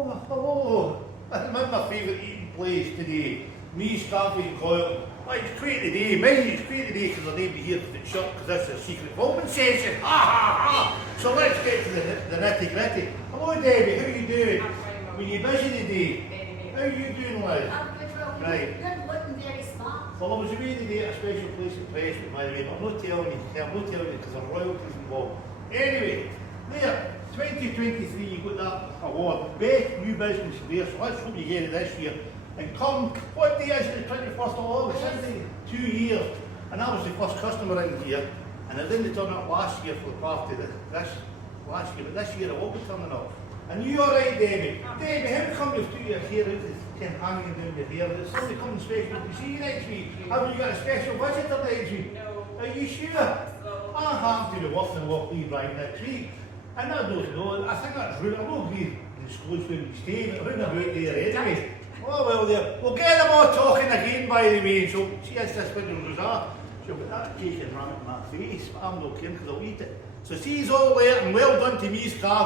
Oh, hello. I'm in my favourite eating place today. Me's Cafe and Coil. Like, it's great today. Mind you, it's great today because I'll not be here because it's shut because that's a secret filming session. Ha ha ha! So let's get to the nitty gritty. Hello Debbie, how are you doing? I'm very well. Were you busy today? Very How are you doing, Liz? I'm good, well, Right. you're looking very smart. Well, I was away today at a special place in Preston, by the way, but I'm not telling you because there are royalties involved. Anyway, there, 2023, you got that award, Best New Business there, so let's hope you get it this year. And come, what day is it, the 21st of August, isn't it? 2 years. And I was the first customer in here, and I didn't turn up last year for the party, this last year, but this year I will be turning up. And you alright, Debbie? Debbie, how come you've took your hair out, it's hanging down your hair? There's somebody coming special to see you next week. Have you got a special visitor next week? No. Are you sure? So, I'm happy to work and walk Lee right next week. And I don't know, I think that's rude. I'm not going to disclose where we stay, but round about there anyway. Oh well, there. We'll get them all talking again, by the way. So, see as this window goes up, she'll put that cake and ram it in my face, but I'm not caring because I'll eat it. So, see, all there, and well done to me's car.